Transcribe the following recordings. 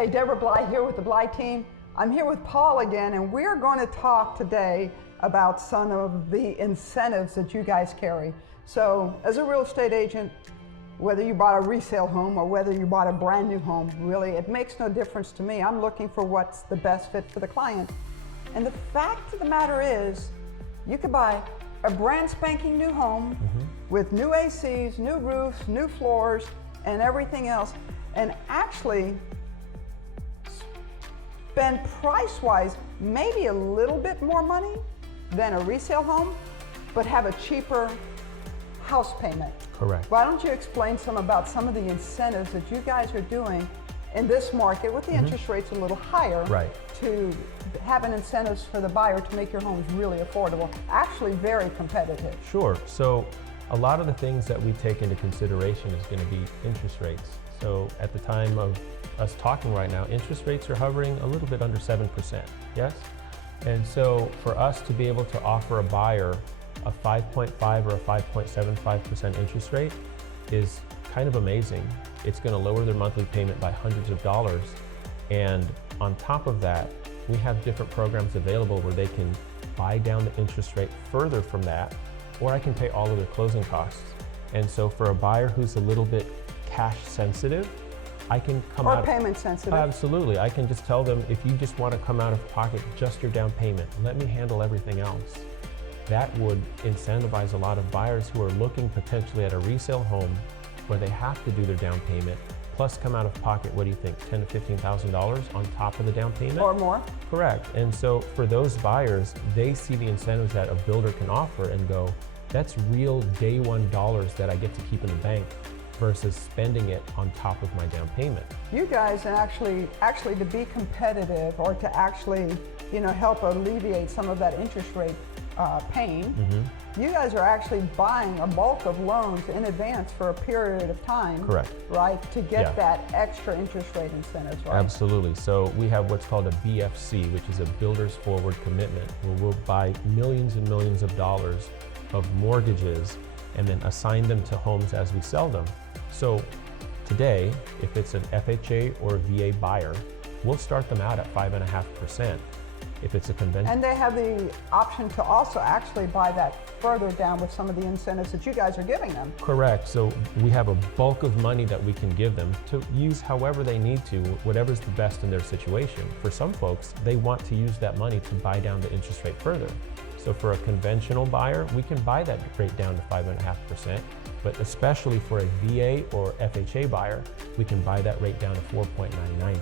Hey, Deb Bly here with the Bly team. I'm here with Paul again, and we're going to talk today about some of the incentives that you guys carry. So, as a real estate agent, whether you bought a resale home or whether you bought a brand new home, really, it makes no difference to me. I'm looking for what's the best fit for the client. And the fact of the matter is, you could buy a brand spanking new home with new ACs, new roofs, new floors, and everything else, and actually spend price-wise maybe a little bit more money than a resale home, but have a cheaper house payment. Correct. Why don't you explain some about some of the incentives that you guys are doing in this market with the interest rates a little higher, Right. to have an incentives for the buyer to make your homes really affordable, actually very competitive. Sure. So a lot of the things that we take into consideration is going to be interest rates. So at the time of us talking right now, interest rates are hovering a little bit under 7%, yes? And so for us to be able to offer a buyer a 5.5 or a 5.75% interest rate is kind of amazing. It's going to lower their monthly payment by hundreds of dollars. And on top of that, we have different programs available where they can buy down the interest rate further from that, or I can pay all of their closing costs. And so for a buyer who's a little bit cash sensitive, I can come Or out payment sensitive. Absolutely. I can just tell them, if you just want to come out of pocket just your down payment, let me handle everything else. That would incentivize a lot of buyers who are looking potentially at a resale home where they have to do their down payment, plus come out of pocket, what do you think, $10,000 to $15,000 on top of the down payment? Or more. Correct. And so for those buyers, they see the incentives that a builder can offer and go, that's real day one dollars that I get to keep in the bank versus spending it on top of my down payment. You guys, and actually to be competitive, or to actually, help alleviate some of that interest rate pain, you guys are actually buying a bulk of loans in advance for a period of time. Correct. Right, to get that extra interest rate incentives, right? Absolutely. So we have what's called a BFC, which is a Builders Forward Commitment, where we'll buy millions and millions of dollars of mortgages and then assign them to homes as we sell them. So today, if it's an FHA or a VA buyer, we'll start them out at 5.5%. If it's a conventional. And they have the option to also actually buy that further down with some of the incentives that you guys are giving them. Correct. So we have a bulk of money that we can give them to use however they need to, whatever's the best in their situation. For some folks, they want to use that money to buy down the interest rate further. So for a conventional buyer, we can buy that rate down to 5.5%, but especially for a VA or FHA buyer, we can buy that rate down to 4.99%.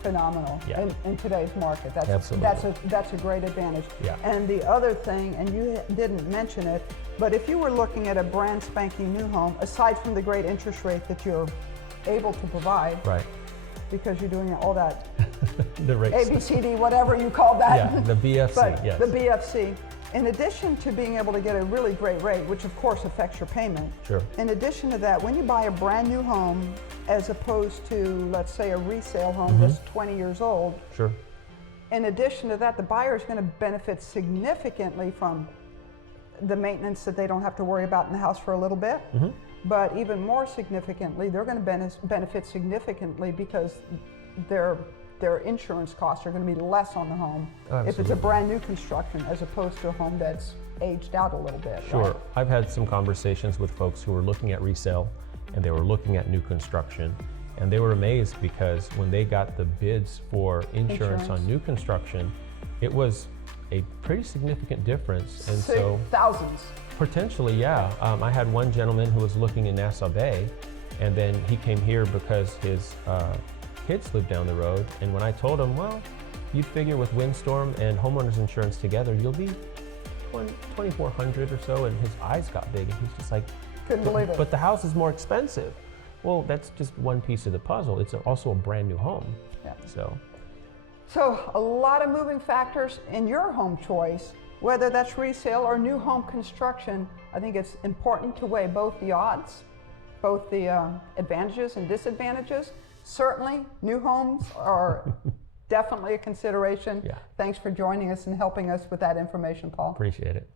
Phenomenal in today's market. Absolutely. That's a great advantage. Yeah. And the other thing, and you didn't mention it, but if you were looking at a brand spanking new home, aside from the great interest rate that you're able to provide, right, because you're doing all that the rates. ABCD, whatever you call that. Yeah, the BFC, but yes. The BFC. In addition to being able to get a really great rate, which of course affects your payment, Sure. in addition to that, when you buy a brand new home, as opposed to, let's say, a resale home that's 20 years old, Sure. in addition to that, the buyer is going to benefit significantly from the maintenance that they don't have to worry about in the house for a little bit. But even more significantly, they're going to benefit significantly because their insurance costs are going to be less on the home if it's a brand new construction as opposed to a home that's aged out a little bit. Sure. Right? I've had some conversations with folks who were looking at resale and they were looking at new construction, and they were amazed because when they got the bids for insurance on new construction, it was a pretty significant difference. And so thousands. Potentially, yeah. I had one gentleman who was looking in Nassau Bay, and then he came here because his kids lived down the road. And when I told him, well, you'd figure with windstorm and homeowners insurance together, you'll be $2,400 or so, and his eyes got big, and he's just like, couldn't believe it. But the house is more expensive. Well, that's just one piece of the puzzle. It's also a brand new home. Yeah. So a lot of moving factors in your home choice, whether that's resale or new home construction. I think it's important to weigh both the odds, both the advantages and disadvantages. Certainly, new homes are definitely a consideration. Yeah. Thanks for joining us and helping us with that information, Paul. Appreciate it.